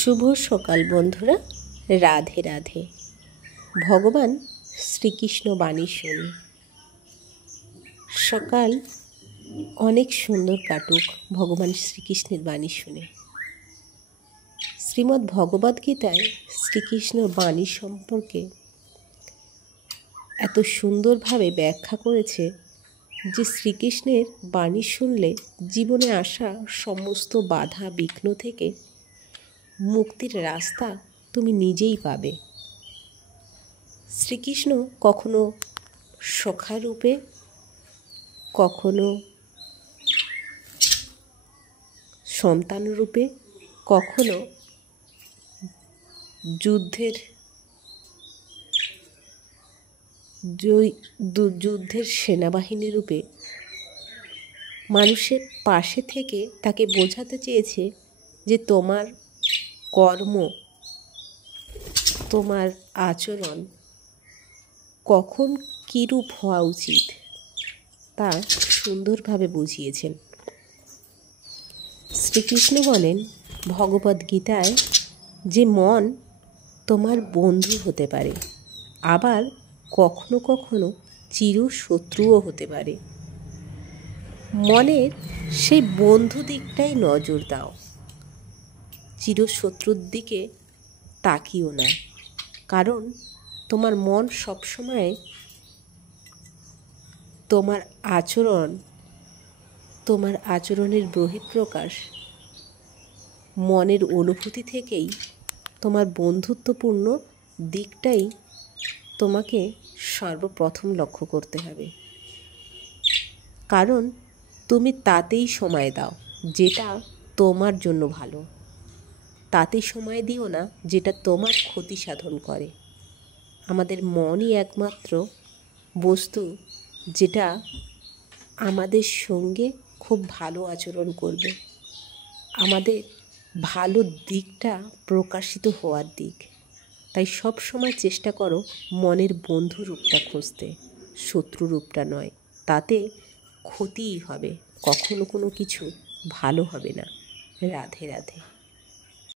শুভ সকাল বন্ধুরা, রাধে রাধে। ভগবান শ্রীকৃষ্ণ বাণী শুনি। সকাল অনেক সুন্দর কাটুক ভগবান শ্রীকৃষ্ণের বাণী শুনে। শ্রীমদ্ ভগবদ্গীতায় শ্রীকৃষ্ণর বাণী সম্পর্কে এত সুন্দরভাবে ব্যাখ্যা করেছে যে শ্রীকৃষ্ণের বাণী শুনলে জীবনে আসা সমস্ত বাধা বিঘ্ন থেকে মুক্তির রাস্তা তুমি নিজেই পাবে। শ্রীকৃষ্ণ কখনো সখা রূপে, কখনো সন্তান রূপে, কখনো যুদ্ধের সেনাবাহিনী রূপে মানুষের পাশে থেকে তাকে বোঝাতে চেয়েছে যে তোমার কর্ম, তোমার আচরণ কখন কীরূপ হওয়া উচিত তা সুন্দরভাবে বুঝিয়েছেন। শ্রীকৃষ্ণ বলেন ভগবদ্গীতায় যে মন তোমার বন্ধু হতে পারে, আবার কখনো কখনো চিরশত্রুও হতে পারে। মনের সেই বন্ধু দিকটাই নজর দাও, চিরশত্রুর দিকে তাকিও না। কারণ তোমার মন সবসময় তোমার আচরণের বহিঃপ্রকাশ, মনের অনুভূতি থেকেই তোমার বন্ধুত্বপূর্ণ দিকটাই তোমাকে সর্বপ্রথম লক্ষ্য করতে হবে। কারণ তুমি তাতেই সময় দাও যেটা তোমার জন্য ভালো, তাতে সময় দিও না যেটা তোমার ক্ষতি সাধন করে। আমাদের মনই একমাত্র বস্তু যেটা আমাদের সঙ্গে খুব ভালো আচরণ করবে, আমাদের ভালো দিকটা প্রকাশিত হওয়ার দিক। তাই সব সময় চেষ্টা করো মনের বন্ধু রূপটা খুঁজতে, শত্রু রূপটা নয়। তাতে ক্ষতিই হবে, কখনো কোনো কিছু ভালো হবে না। রাধে রাধে।